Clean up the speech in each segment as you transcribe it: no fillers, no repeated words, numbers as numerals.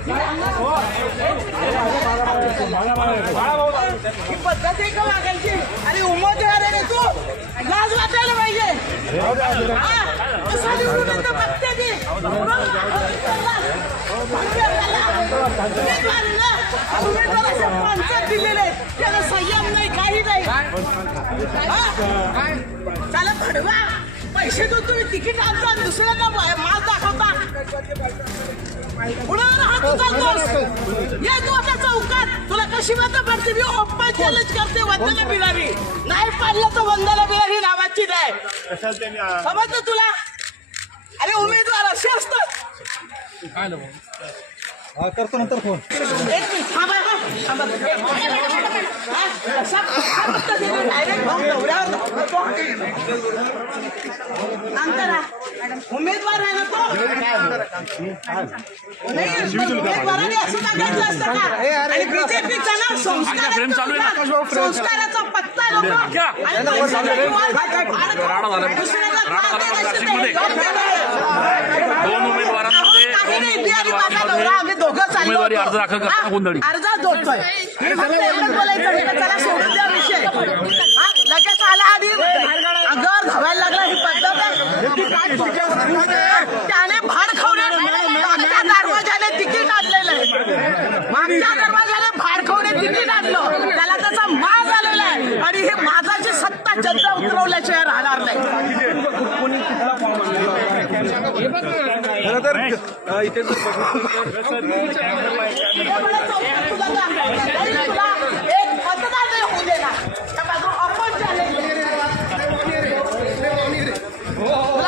ही पद्धत आहे का वागायची? अरे उमेदवार आहे रे तू, लाज वाटायला पाहिजे. कसा निवडून येतं बघते ती. उमेदवाराचे पंचायत दिलेले, त्याला संयम नाही, काही नाही. त्याला फडवा पैसे देऊन तुम्ही तिकीट आणता, दुसऱ्यांना माल दाखवता. कुणाला हात उचलतोस? ये तू आता चौकात, तुला कशी बंद पडते? मी ओपन चॅलेंज करते, वंदना बिरारी नाही पाडलं तर वंदना बिरारी नावाची नाही. समजलं तुला? अरे उमेदवार असे असतात. करतो नंतर फोन. एक मिनिट थांबा. उमेदवार आहे ना तो, उमेदवाराने असं टाकायचं असतं का? आणि बीजेपीचा ना संस्काराचा पत्ता लोक आम्ही दोघं चाललो अर्ज जोडतोय. त्याला सोडून द्या विषय. लगेच आला आधी अंगावर धावायला लागला. ही पद्धत आहे. त्याने भाड खावण्यात मागच्या दरवाजाने तिकीट आणलेलं आहे. मागच्या दरवाजाने भाड खावणे तिकीट आणलं. त्याला त्याचा माज आलेला आहे. आणि ही माझाची सत्ता जनता उतरवल्याशिवाय राहणार नाही. खरं तर इथे तुला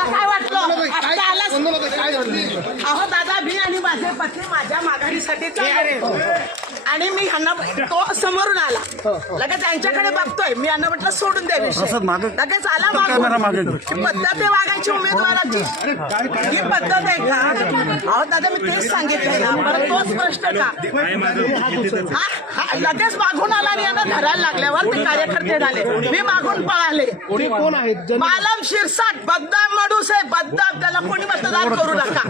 काय वाटलं? अहो दादा, मी आणि माझे पत्नी माझ्या माघारीसाठी आणि मी ह्यांना तो समोरून आला. लगेच त्यांच्याकडे बघतोय. मी यांना म्हटलं सोडून द्या विषय. लगेच आला मागून. पद्धत आहे वागायची उमेदवाराची. ही पद्धत आहे का? अहो दादा, मी तेच सांगितलंय ना. बरं तोच प्रश्न का? लगेच मागून आला आणि यांना धरायला लागल्यावर ते कार्यकर्ते झाले. मी मागून पळाले. कोण आहेत? मालम शिरसाट बदनाम माणूस आहे. बदनाम. त्याला कोणी मतदान करू नका.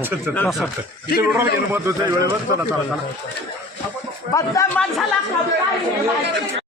बदनाम माणसाला